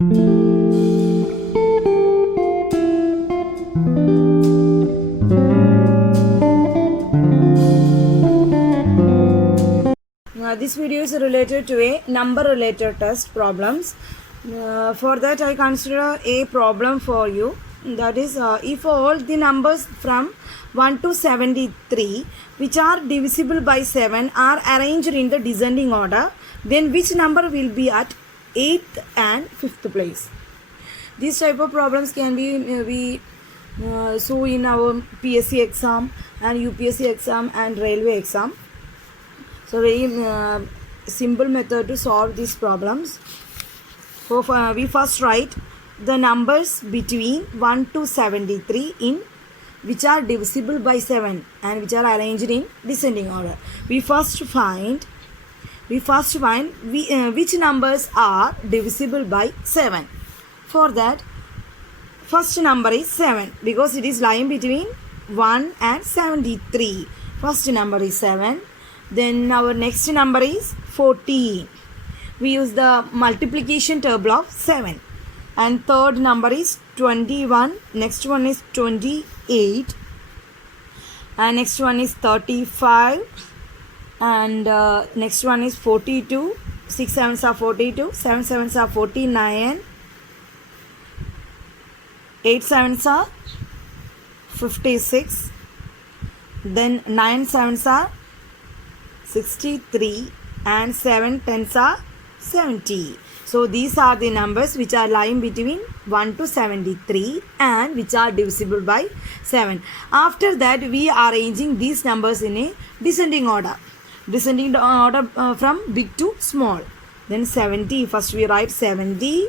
This video is related to a number related test problems. For that I consider a problem for you, that is if all the numbers from 1 to 73 which are divisible by 7 are arranged in the descending order, then which number will be at 8th and 5th place. These type of problems can be so in our PSC exam and UPSC exam and railway exam. So very simple method to solve these problems. So we first write the numbers between 1 to 73 in which are divisible by 7 and which are arranged in descending order. We first find which numbers are divisible by 7. For that, first number is 7 because it is lying between 1 and 73. First number is 7. Then our next number is 14. We use the multiplication table of 7. And third number is 21. Next one is 28. And next one is 35. And next one is 42. 6 sevens are 42. 7 sevens are 49. 8 sevens are 56. Then 9 sevens are 63 and 7 tens are 70. So these are the numbers which are lying between 1 to 73 and which are divisible by 7. After that, we are arranging these numbers in a descending order. Descending order from big to small. Then 70, first we write 70,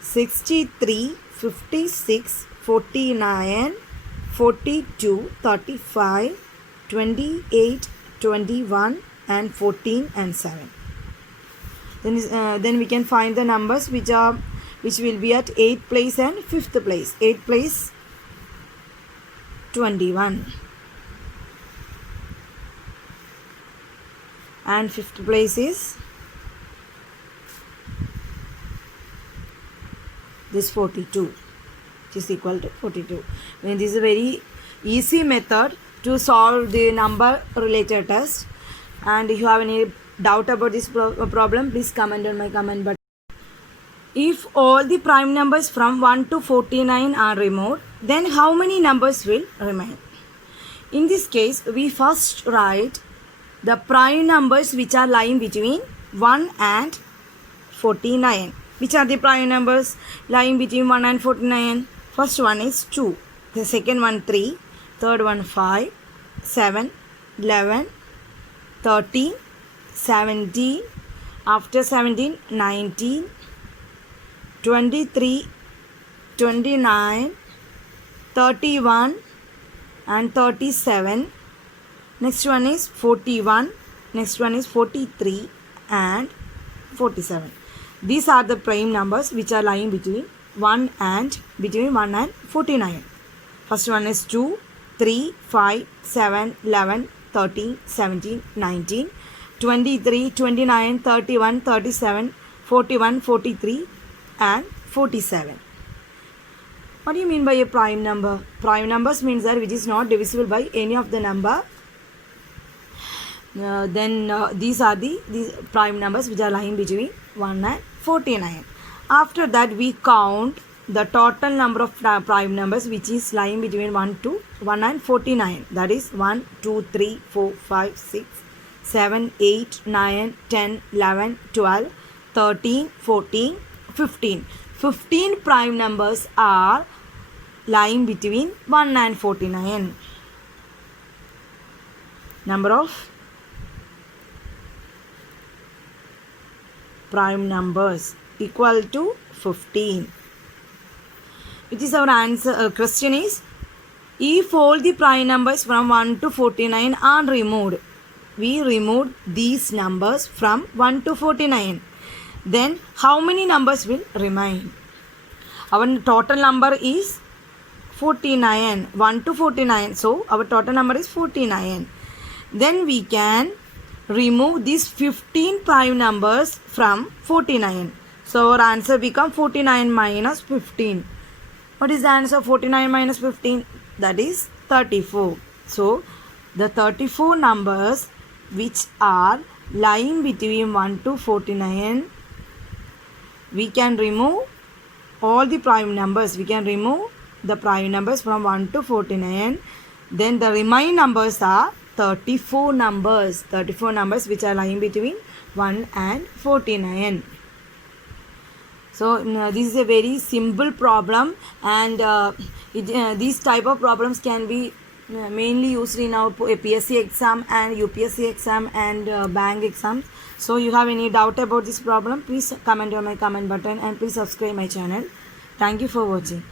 63, 56, 49, 42, 35, 28, 21 and 14 and 7. Then we can find the numbers which will be at 8th place and 5th place. 8th place 21 and 5th place is this 42, which is equal to 42. This is a very easy method to solve the number related test. And if you have any doubt about this problem, please comment on my comment button. If all the prime numbers from 1 to 49 are removed, then how many numbers will remain? In this case, we first write the prime numbers which are lying between 1 and 49. Which are the prime numbers lying between 1 and 49? First one is 2. The second one 3. Third one 5. 7. 11. 13, 17, after 17, 19, 23, 29, 31 and 37. Next one is 41, next one is 43 and 47. These are the prime numbers which are lying between 1 and 49. First one is 2, 3, 5, 7, 11, 13, 17, 19, 23, 29, 31, 37, 41, 43 and 47. What do you mean by a prime number? Prime numbers means that which is not divisible by any of the number. These are these prime numbers which are lying between 1 and 49. After that, we count the total number of prime numbers which is lying between 1 and 49. That is 1, 2, 3, 4, 5, 6, 7, 8, 9, 10, 11, 12, 13, 14, 15. 15 prime numbers are lying between 1 and 49. Number of prime numbers equal to 15. Which is our answer. Question is, if all the prime numbers from 1 to 49 are removed, we removed these numbers from 1 to 49, then how many numbers will remain? Our total number is 49, 1 to 49. So our total number is 49. Then we can remove these 15 prime numbers from 49. So our answer become 49 minus 15. What is the answer? 49 minus 15? That is 34. So the 34 numbers which are lying between 1 to 49, we can remove all the prime numbers. We can remove the prime numbers from 1 to 49. Then the remaining numbers are 34 numbers. 34 numbers which are lying between 1 and 49. So this is a very simple problem, and these type of problems can be mainly used in our PSC exam and UPSC exam and bank exams. So you have any doubt about this problem, please comment on my comment button and please subscribe my channel. Thank you for watching.